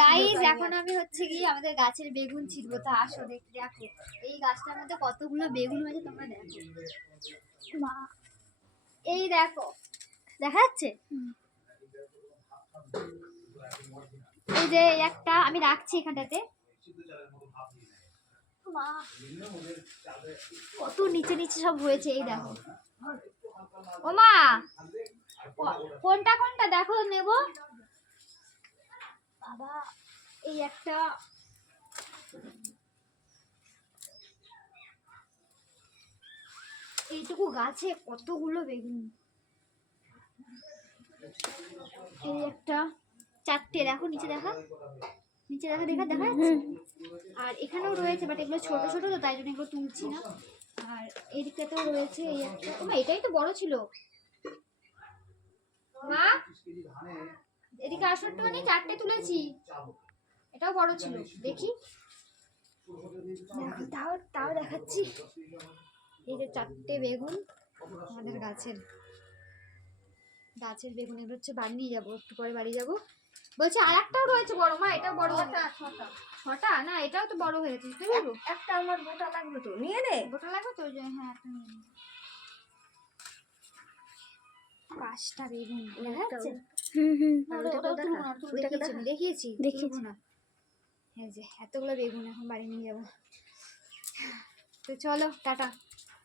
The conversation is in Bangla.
গাইস এখন আমি হচ্ছে কি আমাদের গাছের বেগুন ছিড়বো, তা আসো দেখতে। দেখো এই গাছটার মধ্যে কতগুলো বেগুন হয়েছে তোমরা দেখো। মা এই দেখো, দেখা যাচ্ছে? এই যে একটা আমি রাখছি এখানটাতে। মা কত নিচে নিচে সব হয়েছে, এই দেখো। ও মা কোনটা কোনটা দেখো নেব বাবা। এই একটা, এইটুকু গাছে কতগুলো বেগুন। এই একটা, চারটে দেখো নিচে দেখা, নিচে দেখা দেখা দেখা যাচ্ছে। আর এখানেও রয়েছে, বাট এগুলো ছোট ছোট তো তাই জন্য এগুলো তুলছি না। আর এই দিকটাতেও রয়েছে এই একটা। মা এটাই তো বড় ছিল। মা এদিকে আসো একটুখানি, চারটে তুলেছি, এটাও বড় ছিল। দেখি দেখো, তাও তাও দেখাচ্ছি। এই যে চারটে বেগুন আমাদের গাছের বেগুন। এগুলো হচ্ছে বাড়ি নিয়ে যাবো, একটু পরে বাড়ি যাবো। বলছি আর একটাও রয়েছে বড়। মা এটাও বড়। ছটা না, এটাও তো বড় হয়ে গেছে। একটা আমার গোটা লাগবে, তো নিয়ে নে। গোটা লাগবে তো? হ্যাঁ একটা নিয়ে নে। 5টা বেগুন দেখা যাচ্ছে। দেখিয়েছি না। এই যে এতগুলো বেগুন এখন বাড়ি নিয়ে যাবো। তো চলো টাটা।